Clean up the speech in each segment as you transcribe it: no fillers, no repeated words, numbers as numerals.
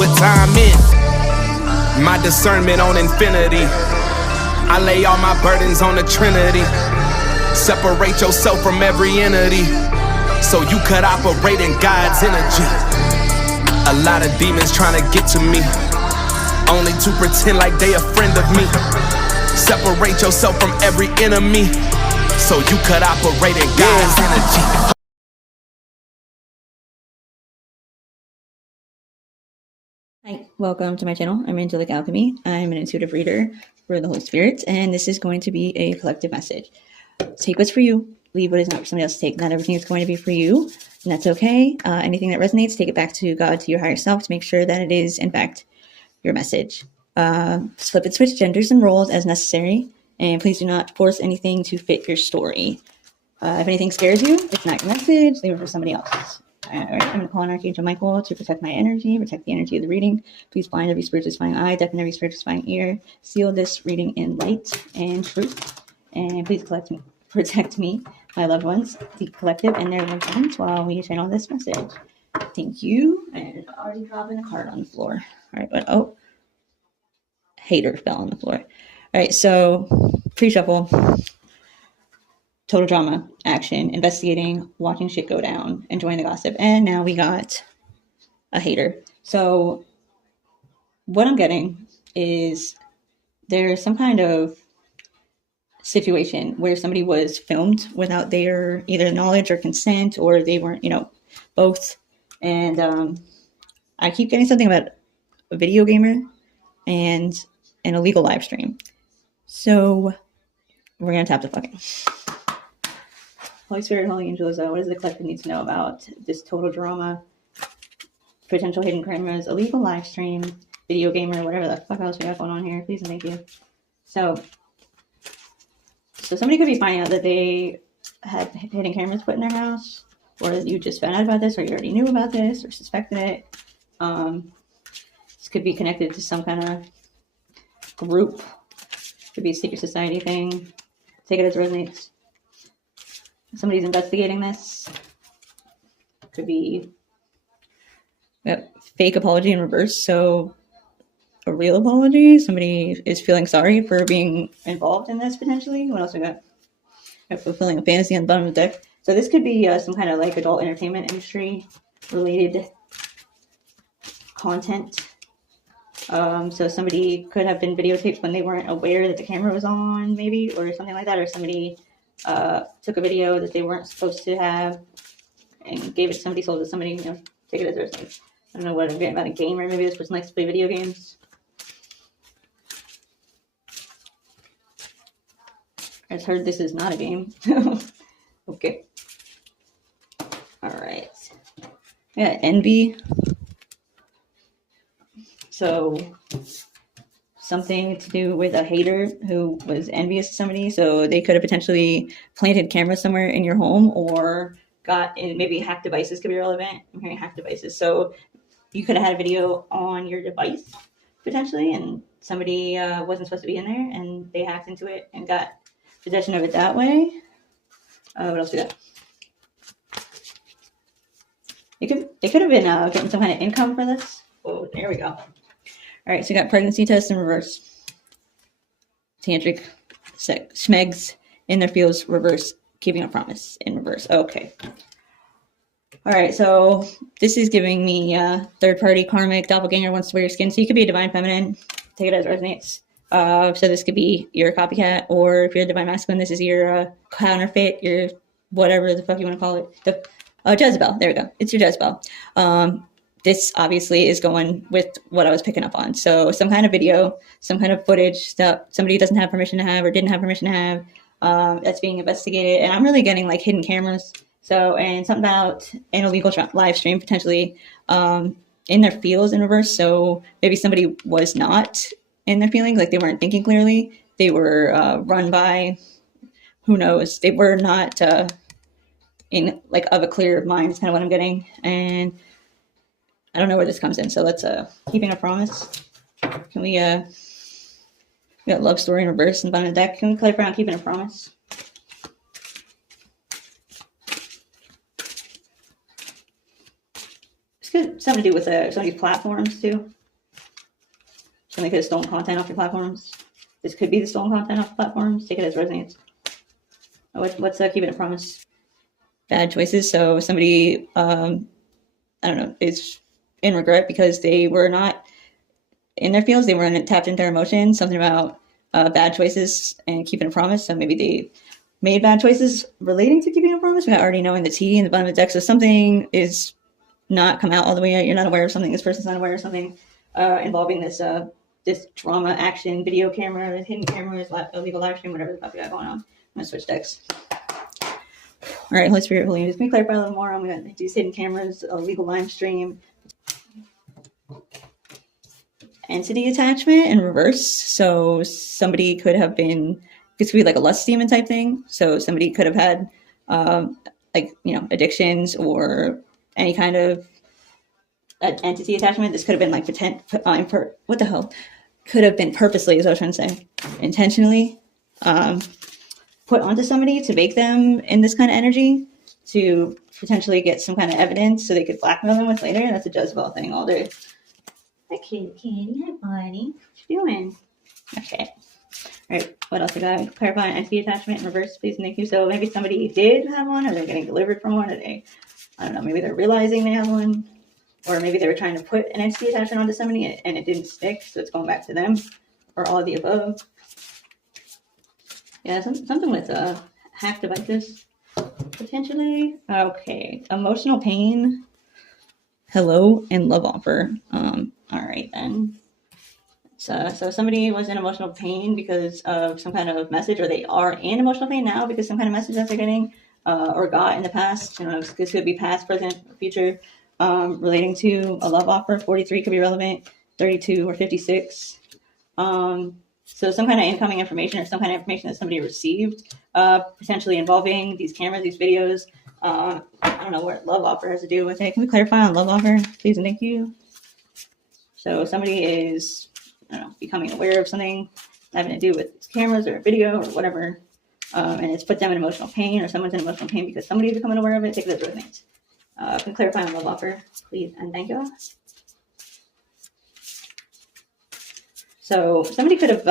put time in. My discernment on infinity. I lay all my burdens on the Trinity. Separate yourself from every entity, so you could operate in God's energy. A lot of demons trying to get to me, only to pretend like they a friend of me. Separate yourself from every enemy, so you could operate in God's energy. Hi, welcome to my channel. I'm Angelic Alchemy. I'm an intuitive reader for the Holy Spirit, and this is going to be a collective message. Take what's for you, leave what is not for somebody else to take. Not everything is going to be for you, and that's okay. Anything that resonates, take it back to God, to your higher self, to make sure that it is, in fact, your message. Flip and switch genders and roles as necessary, and please do not force anything to fit your story. If anything scares you, it's not your message, leave it for somebody else. All right, I'm going to call on Archangel Michael to protect my energy, protect the energy of the reading. Please blind every spiritual-spying eye, deafen every spiritual-spying ear, seal this reading in light and truth. And please protect me, my loved ones, the collective, and their loved ones while we channel this message. Thank you. And already dropping a card on the floor. All right, but oh, hater fell on the floor. All right, so pre-shuffle, total drama, action, investigating, watching shit go down, enjoying the gossip, and now we got a hater. So what I'm getting is there's some kind of situation where somebody was filmed without their either knowledge or consent, or they weren't, both. And I keep getting something about a video gamer and an illegal live stream. So we're gonna tap the fucking Holy Spirit, Holy Angels. What does the collective need to know about this total drama, potential hidden cameras, illegal live stream, video gamer, whatever the fuck else we got going on here? Please and thank you. So somebody could be finding out that they had hidden cameras put in their house, or that you just found out about this, or you already knew about this, or suspected it. This could be connected to some kind of group. Could be a secret society thing. Take it as resonates. Somebody's investigating this. Could be fake apology in reverse. So a real apology. Somebody is feeling sorry for being involved in this potentially. What else we got? Fulfilling a fantasy on the bottom of the deck. So this could be some kind of like adult entertainment industry related content. So somebody could have been videotaped when they weren't aware that the camera was on, maybe, or something like that. Or somebody took a video that they weren't supposed to have and gave it to somebody, sold it to somebody. Take it as there's like, I don't know what I'm getting about a gamer. Maybe this person likes to play video games. I just heard this is not a game. Okay. All right. Yeah, envy. So something to do with a hater who was envious of somebody. So they could have potentially planted cameras somewhere in your home, or got in, maybe hacked devices could be relevant. I'm hearing hacked devices. So you could have had a video on your device potentially, and somebody wasn't supposed to be in there, and they hacked into it and got possession of it that way. What else we got? They could have been getting some kind of income for this. Oh, there we go. All right, so you got pregnancy test in reverse. Tantric schmegs in their fields reverse. Keeping a promise in reverse. Okay. All right, so this is giving me third-party karmic doppelganger wants to wear your skin. So you could be a divine feminine. Take it as it resonates. So this could be your copycat, or if you're a divine masculine, this is your counterfeit, your whatever the fuck you want to call it. The Jezebel. There we go. It's your Jezebel. This obviously is going with what I was picking up on. So some kind of video, some kind of footage that somebody doesn't have permission to have or didn't have permission to have, that's being investigated. And I'm really getting like hidden cameras. So, and something about an illegal live stream potentially in their fields in reverse. So maybe somebody was not in their feelings, like they weren't thinking clearly. They were run by, who knows? They were not in like of a clear mind is kind of what I'm getting. And I don't know where this comes in. So let's keeping a promise. Can we got love story in reverse and bottom of the deck. Can we play around keeping a promise? This could something to do with somebody's platforms too. Somebody could have stolen content off your platforms. This could be the stolen content off platforms. Take it as resonates. What's keeping it promise? Bad choices. So somebody, I don't know, is in regret because they were not in their feels. They weren't tapped into their emotions. Something about bad choices and keeping a promise. So maybe they made bad choices relating to keeping a promise without already knowing the tea in the bottom of the deck. So something is not come out all the way yet. You're not aware of something. This person's not aware of something involving this this drama, action, video camera, hidden cameras, illegal live stream, whatever the fuck we got going on. I'm gonna switch decks. All right, Holy Spirit, Holy Angels, can we clarify a little more on we got these hidden cameras, illegal live stream, entity attachment in reverse. So somebody could have been, this could be like a lust demon type thing. So somebody could have had like, you know, addictions or any kind of entity attachment. This could have been like what the hell? Could have been purposely, is what I was trying to say, intentionally put onto somebody to make them in this kind of energy to potentially get some kind of evidence so they could blackmail them with later. And that's a Jezebel thing all day. Hi, Kitty. Hi, buddy. What you doing? Okay. All right. What else we got? Clarify entity attachment in reverse, please. Thank you. So maybe somebody did have one, or they're getting delivered from one, or they, I don't know, maybe they're realizing they have one, or maybe they were trying to put an entity attachment onto somebody and it didn't stick, so it's going back to them, or all of the above. Yeah, something with hack devices, potentially. Okay, emotional pain, hello, and love offer. All right, then. So somebody was in emotional pain because of some kind of message, or they are in emotional pain now because some kind of message that they're getting or got in the past. You know, this could be past, present, or future, relating to a love offer. 43 could be relevant, 32 or 56. So some kind of incoming information or some kind of information that somebody received, potentially involving these cameras, these videos. I don't know what love offer has to do with it. Can we clarify on love offer, please and thank you? So somebody is, I don't know, becoming aware of something having to do with cameras or video or whatever, and it's put them in emotional pain, or someone's in emotional pain because somebody's becoming aware of it. Take it as resonates. Can clarify on love offer, please and thank you. So somebody could have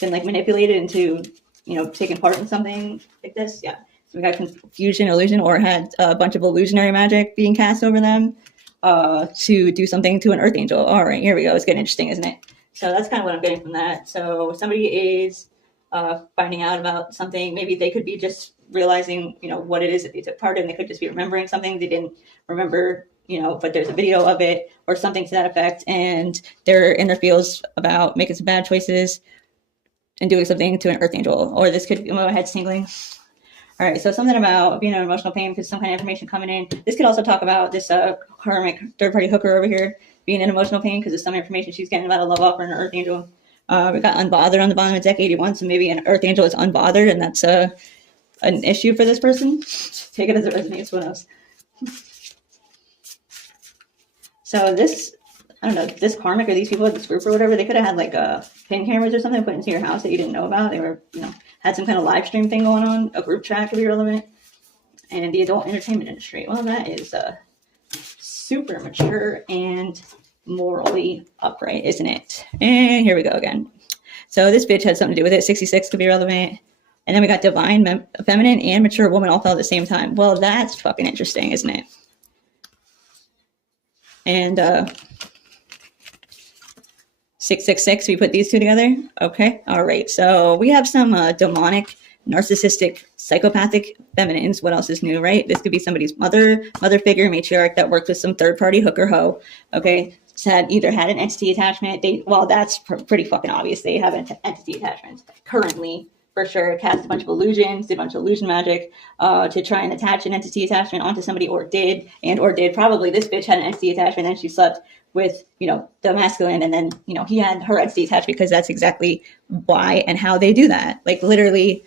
been like manipulated into, you know, taking part in something like this. Yeah. So we got confusion, illusion, or had a bunch of illusionary magic being cast over them to do something to an earth angel. All right, here we go. It's getting interesting, isn't it? So that's kind of what I'm getting from that. So somebody is finding out about something. Maybe they could be just realizing, you know, what it is that they took part in. They could just be remembering something they didn't remember, you know, but there's a video of it or something to that effect, and they're in their feels about making some bad choices and doing something to an earth angel. Or this could be, my head's tingling. All right, so something about being in emotional pain because some kind of information coming in. This could also talk about this karmic third-party hooker over here being in emotional pain because of some information she's getting about a love offer and an earth angel. We got unbothered on the bottom of deck 81, so maybe an earth angel is unbothered, and that's an issue for this person. Take it as it resonates. What else? So this, I don't know, this karmic or these people at this group or whatever, they could have had like pin cameras or something put into your house that you didn't know about. They were, you know, had some kind of live stream thing going on. A group chat could be relevant. And the adult entertainment industry. Well, that is super mature and morally upright, isn't it? And here we go again. So this bitch had something to do with it. 66 could be relevant. And then we got divine, feminine, and mature woman all fell at the same time. Well, that's fucking interesting, isn't it? And 666, we put these two together. Okay, all right. So we have some demonic, narcissistic, psychopathic feminines. What else is new, right? This could be somebody's mother figure, matriarch that worked with some third-party hooker hoe. Okay, either had an entity attachment. Well, that's pretty fucking obvious. They have an entity attachment currently. For sure, cast a bunch of illusions, did a bunch of illusion magic to try and attach an entity attachment onto somebody, or did. Probably this bitch had an entity attachment and she slept with, you know, the masculine, and then, you know, he had her entity attachment because that's exactly why and how they do that. Like literally,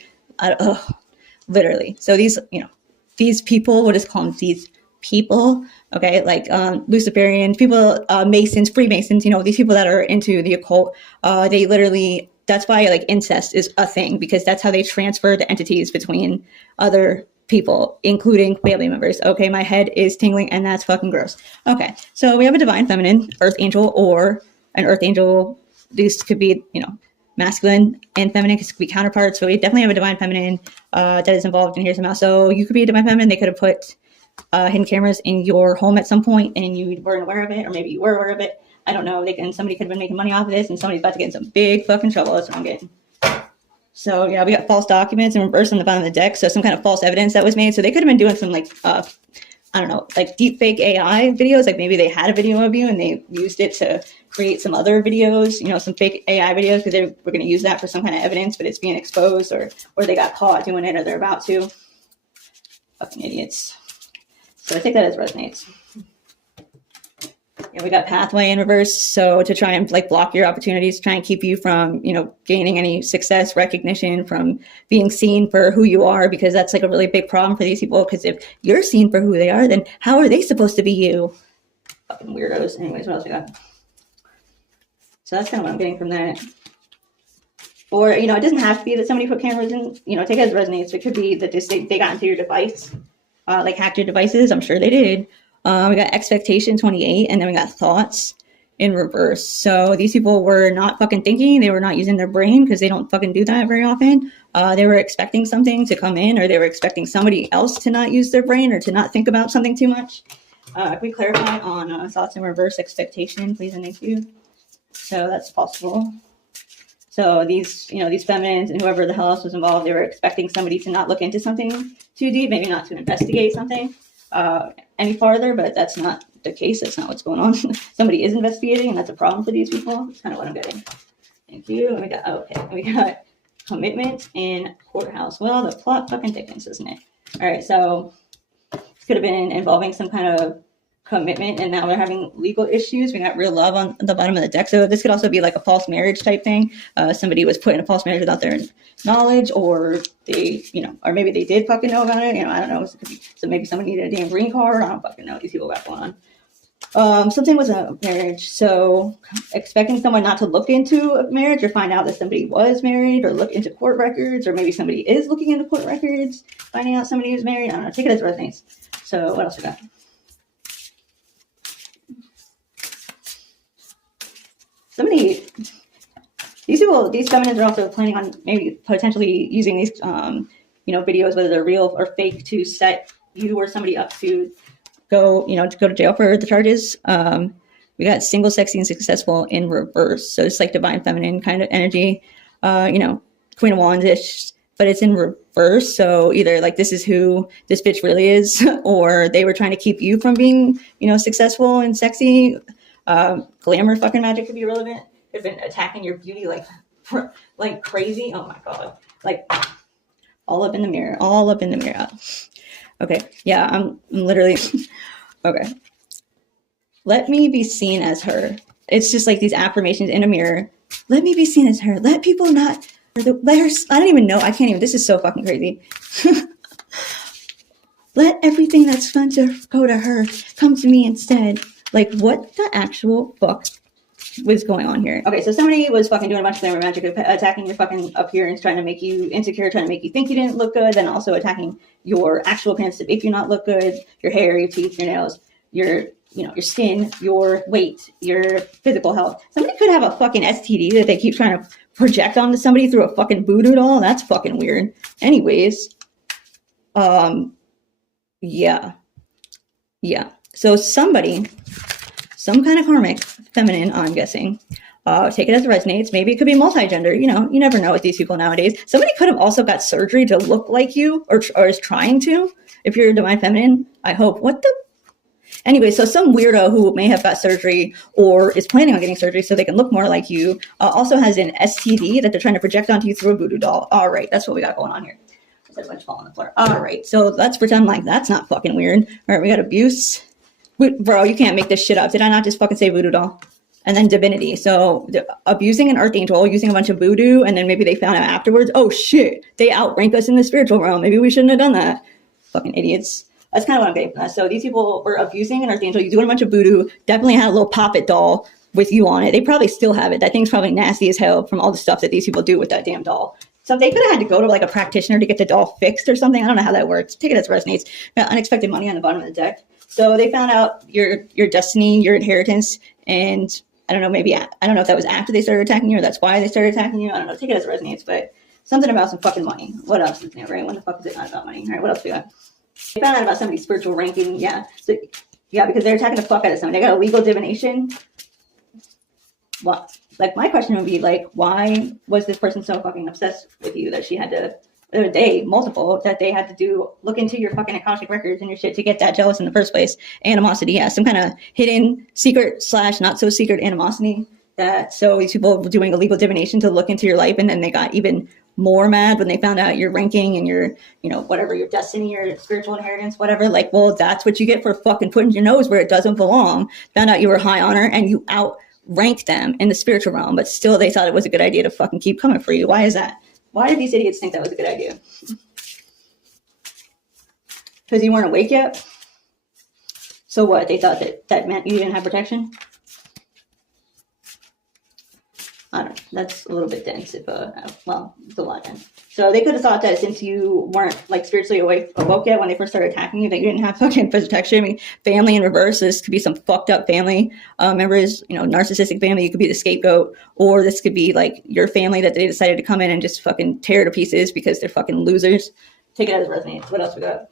literally. So these, you know, these people, we'll just call them these people, okay, like Luciferians, people, Masons, Freemasons, you know, these people that are into the occult, they literally, that's why like incest is a thing, because that's how they transfer the entities between other people, including family members. Okay, my head is tingling and that's fucking gross. Okay, so we have a divine feminine, earth angel, or an earth angel. These could be, you know, masculine and feminine, because it could be counterparts. So we definitely have a divine feminine that is involved in here somehow. So you could be a divine feminine. They could have put hidden cameras in your home at some point and you weren't aware of it, or maybe you were aware of it. I don't know. Somebody could have been making money off of this, and somebody's about to get in some big fucking trouble. That's what I'm getting. So yeah, we got false documents in reverse on the bottom of the deck. So some kind of false evidence that was made. So they could have been doing some like, I don't know, like deep fake AI videos. Like maybe they had a video of you and they used it to create some other videos, you know, some fake AI videos, because they were going to use that for some kind of evidence, but it's being exposed, or they got caught doing it, or they're about to. Fucking idiots. So I think that as resonates. Yeah, we got pathway in reverse. So to try and like block your opportunities, try and keep you from, you know, gaining any success, recognition, from being seen for who you are, because that's like a really big problem for these people. Because if you're seen for who they are, then how are they supposed to be you? Fucking weirdos. Anyways, what else we got? So that's kind of what I'm getting from that. Or, you know, it doesn't have to be that somebody put cameras in, you know, take it as resonates. It could be that they got into your device, like hacked your devices. I'm sure they did. We got expectation 28, and then we got thoughts in reverse. So these people were not fucking thinking. They were not using their brain, because they don't fucking do that very often. They were expecting something to come in, or they were expecting somebody else to not use their brain or to not think about something too much. Can we clarify on thoughts in reverse expectation, please and thank you? So that's possible. So these, you know, these feminines and whoever the hell else was involved, they were expecting somebody to not look into something too deep, maybe not to investigate something any farther, but that's not the case. That's not what's going on. Somebody is investigating, and that's a problem for these people. That's kind of what I'm getting. Thank you. And we got, okay, we got commitment in courthouse. Well, the plot fucking thickens, isn't it? All right, so this could have been involving some kind of commitment, and now they're having legal issues. We got real love on the bottom of the deck. So this could also be like a false marriage type thing. Somebody was put in a false marriage without their knowledge, or they, you know, or maybe they did fucking know about it. You know, I don't know. So maybe somebody needed a damn green card. I don't fucking know what these people got going on. Something was a marriage. So expecting someone not to look into a marriage, or find out that somebody was married, or look into court records, or maybe somebody is looking into court records, finding out somebody was married. I don't know. Take it as resonates. So what else we got? These feminists are also planning on maybe potentially using these, you know, videos, whether they're real or fake, to set you or somebody up to go, you know, to go to jail for the charges. We got single, sexy, and successful in reverse. So it's like divine feminine kind of energy, you know, Queen of Wands-ish, but it's in reverse. So either like this is who this bitch really is, or they were trying to keep you from being, you know, successful and sexy. Glamour fucking magic could be relevant. They've been attacking your beauty like crazy. Oh my god, like all up in the mirror. Okay, yeah, I'm literally okay. Let me be seen as her. It's just like these affirmations in a mirror. Let me be seen as her. Let people not. Let her. I don't even know. I can't even. This is so fucking crazy. Let everything that's fun to go to her come to me instead. Like, what the actual fuck was going on here? Okay, so somebody was fucking doing a bunch of glamour magic, attacking your fucking appearance, trying to make you insecure, trying to make you think you didn't look good, then also attacking your actual appearance to make you not look good, your hair, your teeth, your nails, your, you know, your skin, your weight, your physical health. Somebody could have a fucking STD that they keep trying to project onto somebody through a fucking voodoo doll. That's fucking weird. Anyways, yeah. So somebody, some kind of karmic feminine, I'm guessing, take it as it resonates. Maybe it could be multi-gender. You know, you never know with these people nowadays. Somebody could have also got surgery to look like you, or is trying to. If you're a divine feminine, I hope. What the? Anyway, so some weirdo who may have got surgery or is planning on getting surgery so they can look more like you, also has an STD that they're trying to project onto you through a voodoo doll. All right, that's what we got going on here. There's a bunch fall on the floor. All right, so let's pretend like that's not fucking weird. All right, we got abuse. Bro, you can't make this shit up. Did I not just fucking say voodoo doll? And then divinity. So abusing an earth angel, using a bunch of voodoo, and then maybe they found out afterwards, oh shit, they outrank us in the spiritual realm. Maybe we shouldn't have done that. Fucking idiots. That's kind of what I'm getting from that. So these people were abusing an earth angel. You're doing a bunch of voodoo. Definitely had a little puppet doll with you on it. They probably still have it. That thing's probably nasty as hell from all the stuff that these people do with that damn doll. So they could have had to go to like a practitioner to get the doll fixed or something. I don't know how that works. Take it as resonates. Unexpected money on the bottom of the deck. So they found out your destiny, your inheritance, and I don't know, maybe, I don't know if that was after they started attacking you or that's why they started attacking you. I don't know. Take it as resonates, but something about some fucking money. What else is new, right? When the fuck is it not about money? All right, what else we got? They found out about somebody's spiritual ranking. Yeah. So, yeah, because they're attacking the fuck out of someone. They got a legal divination. What? Like, my question would be, like, why was this person so fucking obsessed with you that she had to, or multiple, that they had to look into your fucking Akashic records and your shit to get that jealous in the first place? Animosity, yeah, some kind of hidden, secret / not so secret animosity. That, so these people were doing illegal divination to look into your life, and then they got even more mad when they found out your ranking and your, you know, whatever, your destiny, your spiritual inheritance, whatever. Like, well, that's what you get for fucking putting your nose where it doesn't belong. Found out you were high honor and you outranked them in the spiritual realm, but still they thought it was a good idea to fucking keep coming for you. Why is that? Why did these idiots think that was a good idea? Because you weren't awake yet? So what? They thought that meant you didn't have protection? I don't know. That's a little bit dense. Well, it's a lot dense. So they could have thought that since you weren't like spiritually awoke yet when they first started attacking you, that you didn't have fucking protection. I mean, family in reverse. This could be some fucked up family members, you know, narcissistic family. You could be the scapegoat, or this could be like your family that they decided to come in and just fucking tear to pieces because they're fucking losers. Take it as resonates. What else we got?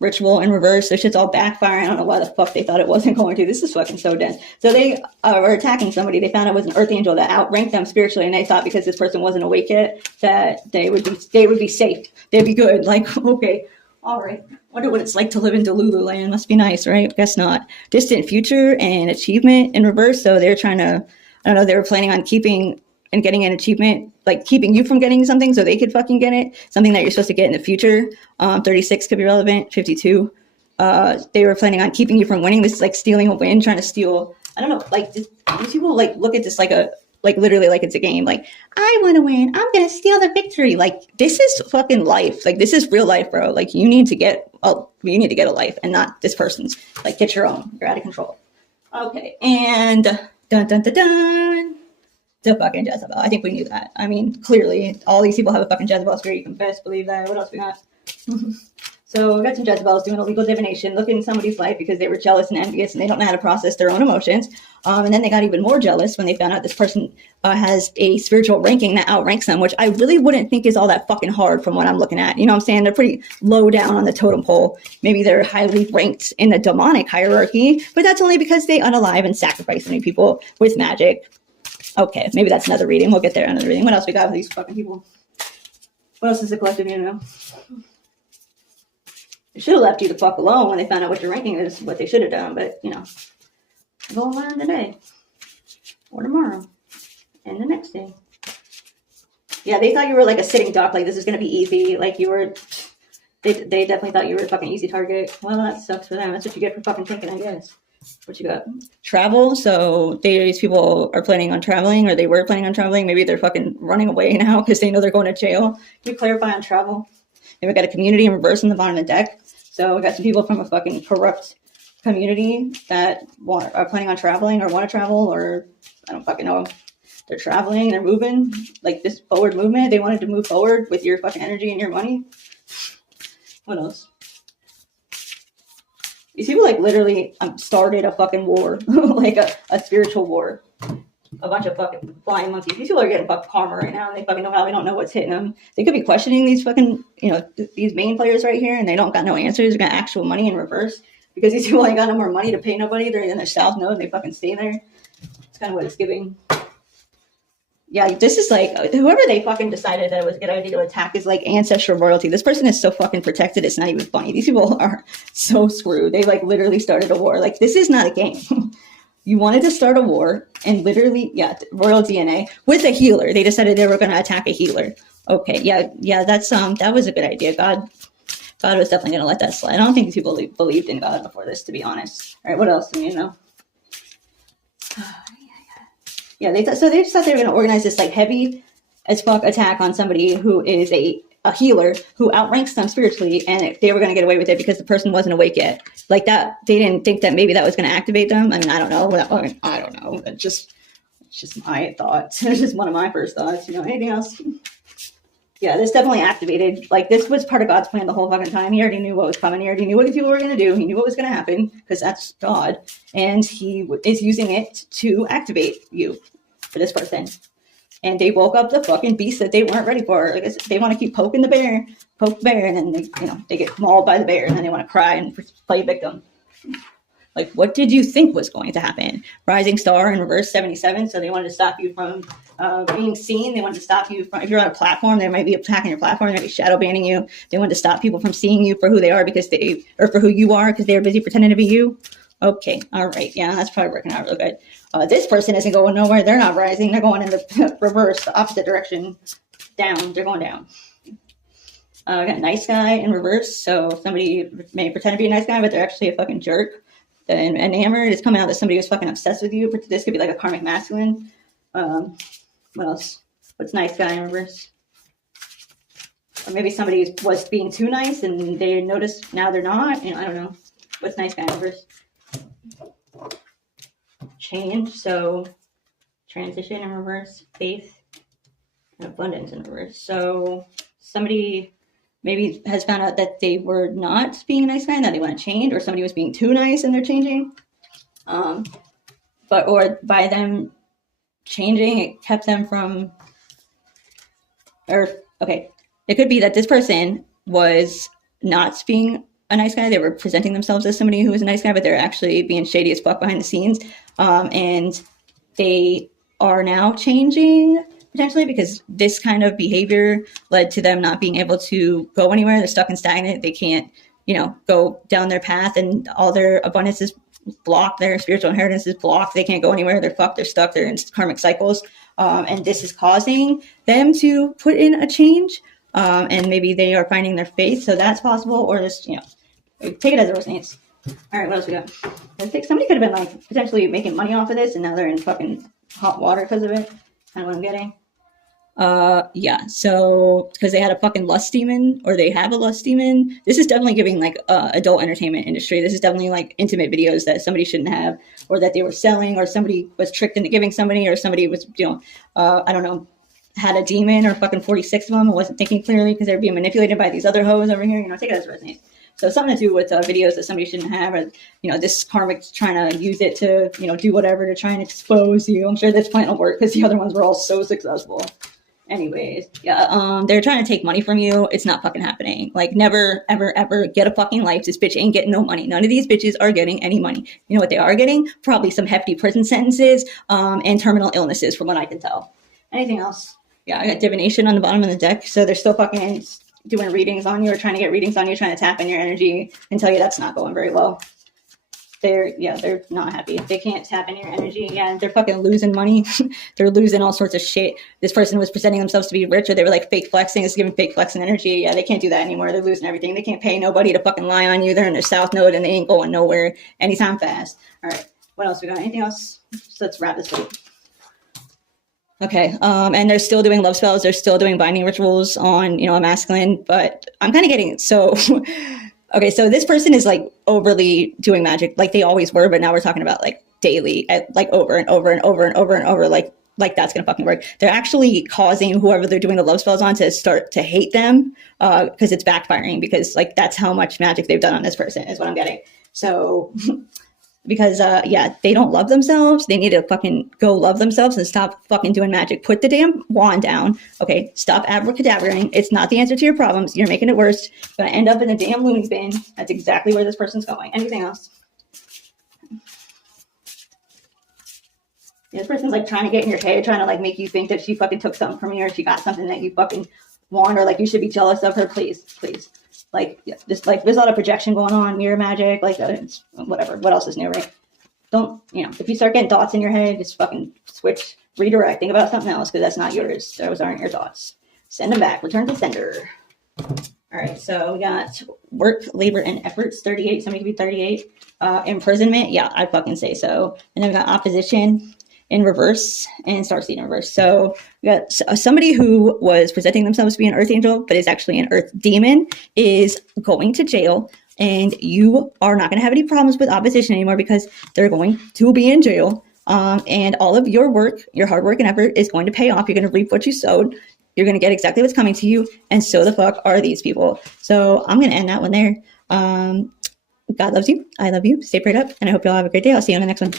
Ritual in reverse. This shit's all backfiring. I don't know why the fuck they thought it wasn't going to. This is fucking so dense. So they were attacking somebody. They found it was an earth angel that outranked them spiritually, and they thought because this person wasn't awake yet that they would be safe. They'd be good. Like, okay, all right. Wonder what it's like to live in Delulu land. Must be nice, right? Guess not. Distant future and achievement in reverse. So they're trying to, I don't know, they were planning on keeping and getting an achievement, like keeping you from getting something so they could fucking get it, something that you're supposed to get in the future. 36 could be relevant, 52. They were planning on keeping you from winning. This is like stealing a win, trying to steal, I don't know, like these people like look at this like literally like it's a game. Like, I want to win, I'm going to steal the victory. Like, this is fucking life. Like, this is real life, bro. Like, you need to get a life and not this person's. Like, get your own. You're out of control. Okay, and dun dun dun dun. The fucking Jezebel. I think we knew that. I mean, clearly, all these people have a fucking Jezebel spirit. You can best believe that. What else we got? So we got some Jezebels doing illegal divination, looking in somebody's life because they were jealous and envious and they don't know how to process their own emotions. And then they got even more jealous when they found out this person has a spiritual ranking that outranks them, which I really wouldn't think is all that fucking hard from what I'm looking at. You know what I'm saying? They're pretty low down on the totem pole. Maybe they're highly ranked in the demonic hierarchy, but that's only because they unalive and sacrifice many people with magic. Okay, maybe that's another reading. We'll get there, another reading. What else we got with these fucking people? What else is the collective need to know? They should have left you the fuck alone when they found out what your ranking is, what they should have done, but, you know, go learn today, or tomorrow, and the next day. Yeah, they thought you were like a sitting duck, like this is going to be easy, like you were, they definitely thought you were a fucking easy target. Well, that sucks for them. That's what you get for fucking thinking, I guess. What you got? Travel. So these people are planning on traveling, or they were planning on traveling. Maybe they're fucking running away now because they know they're going to jail. Can you clarify on travel? Then we got a community in reverse on the bottom of the deck. So we got some people from a fucking corrupt community that are planning on traveling or want to travel, or I don't fucking know. They're traveling, they're moving, like this forward movement. They wanted to move forward with your fucking energy and your money. What else? These people like literally started a fucking war, like a spiritual war. A bunch of fucking flying monkeys. These people are getting fucking karma right now, and they fucking know how. They don't know what's hitting them. They could be questioning these fucking, you know, these main players right here, and they don't got no answers. They got actual money in reverse because these people ain't got no more money to pay nobody. They're in their south node. They fucking stay there. It's kind of what it's giving. Yeah, this is like whoever they fucking decided that it was a good idea to attack is like ancestral royalty. This person is so fucking protected. It's not even funny. These people are so screwed. They like literally started a war. Like, this is not a game. You wanted to start a war and literally, yeah, royal DNA with a healer. They decided they were going to attack a healer. Okay, yeah, that's that was a good idea. God was definitely going to let that slide. I don't think these people believed in God before this, to be honest. All right, what else do you know? Yeah, they just thought they were going to organize this like heavy as fuck attack on somebody who is a healer who outranks them spiritually, and they were going to get away with it because the person wasn't awake yet. Like that, they didn't think that maybe that was going to activate them. I mean, I don't know. I don't know. It's just my thoughts. It's just one of my first thoughts. You know, anything else? Yeah, this definitely activated. Like, this was part of God's plan the whole fucking time. He already knew what was coming. He already knew what the people were going to do. He knew what was going to happen because that's God. And he is using it to activate you for this person. And they woke up the fucking beast that they weren't ready for. Like, they want to keep poke the bear, and then they, they get mauled by the bear, and then they want to cry and play victim. Like, what did you think was going to happen? Rising star in reverse 77. So they wanted to stop you from being seen. They wanted to stop you from, if you're on a platform, they might be attacking your platform. They might be shadow banning you. They wanted to stop people from seeing you for who they are or for who you are because they were busy pretending to be you. Okay. All right. Yeah, that's probably working out real good. This person isn't going nowhere. They're not rising. They're going in the reverse, the opposite direction. Down. They're going down. I got nice guy in reverse. So somebody may pretend to be a nice guy, but they're actually a fucking jerk. And enamored is coming out that somebody was fucking obsessed with you. This could be like a karmic masculine. What else? What's nice guy in reverse? Or maybe somebody was being too nice and they noticed now they're not. I don't know. What's nice guy in reverse? Change. So transition in reverse. Faith. And abundance in reverse. So somebody maybe has found out that they were not being a nice guy and that they want to change, or somebody was being too nice and they're changing. Or by them changing, it kept them from, it could be that this person was not being a nice guy. They were presenting themselves as somebody who was a nice guy, but they're actually being shady as fuck behind the scenes. And they are now changing potentially because this kind of behavior led to them not being able to go anywhere. They're stuck and stagnant. They can't, go down their path, and all their abundance is blocked. Their spiritual inheritance is blocked. They can't go anywhere. They're fucked. They're stuck. They're in karmic cycles. And this is causing them to put in a change. And maybe they are finding their faith. So that's possible. Or just, take it as it resonates. All right, what else we got? I think somebody could have been like potentially making money off of this, and now they're in fucking hot water because of it. Kind of what I'm getting. Yeah, so because they had a fucking lust demon, or they have a lust demon. This is definitely giving like adult entertainment industry. This is definitely like intimate videos that somebody shouldn't have, or that they were selling, or somebody was tricked into giving somebody, or somebody was, I don't know, had a demon or fucking 46 of them and wasn't thinking clearly because they're being manipulated by these other hoes over here. Take it as it resonates. So something to do with videos that somebody shouldn't have, or, this karmic's trying to use it to, do whatever to try and expose you. I'm sure this plan will work because the other ones were all so successful. Anyways, yeah, they're trying to take money from you. It's not fucking happening. Like, never, ever, ever get a fucking life. This bitch ain't getting no money. None of these bitches are getting any money. You know what they are getting? Probably some hefty prison sentences, and terminal illnesses from what I can tell. Anything else? Yeah, I got divination on the bottom of the deck. So they're still fucking doing readings on you, or trying to get readings on you, trying to tap in your energy and tell you that's not going very well. They're not happy. They can't tap in your energy. Yeah, they're fucking losing money. They're losing all sorts of shit. This person was presenting themselves to be rich, or they were like fake flexing. It's giving fake flexing energy. Yeah, they can't do that anymore. They're losing everything. They can't pay nobody to fucking lie on you. They're in their south node and they ain't going nowhere anytime fast. All right, what else we got? Anything else? So let's wrap this up. Okay, and they're still doing love spells. They're still doing binding rituals on, a masculine, but I'm kind of getting so... Okay, so this person is like overly doing magic like they always were, but now we're talking about like daily, like over and over and over and over and over, like that's gonna fucking work. They're actually causing whoever they're doing the love spells on to start to hate them, because it's backfiring, because like that's how much magic they've done on this person is what I'm getting. So because they don't love themselves. They need to fucking go love themselves and stop fucking doing magic. Put the damn wand down. Okay, stop abracadabering. It's not the answer to your problems. You're making it worse. You're gonna end up in the damn loony bin. That's exactly where this person's going. Anything else? This person's like trying to get in your head, trying to like make you think that she fucking took something from you, or she got something that you fucking want, or like you should be jealous of her. Please. Like, just like there's a lot of projection going on, mirror magic, like whatever. What else is new, right? Don't, if you start getting thoughts in your head, just fucking switch, redirect, think about something else, because that's not yours. Those aren't your thoughts. Send them back. Return to sender. All right, so we got work, labor, and efforts, 38. Somebody could be 38. Imprisonment, yeah, I'd fucking say so. And then we got opposition in reverse and starseed in reverse. So we got somebody who was presenting themselves to be an earth angel, but is actually an earth demon, is going to jail, and you are not going to have any problems with opposition anymore because they're going to be in jail. And all of your work, your hard work and effort is going to pay off. You're going to reap what you sowed. You're going to get exactly what's coming to you. And so the fuck are these people. So I'm going to end that one there. God loves you. I love you. Stay prayed up. And I hope you all have a great day. I'll see you on the next one.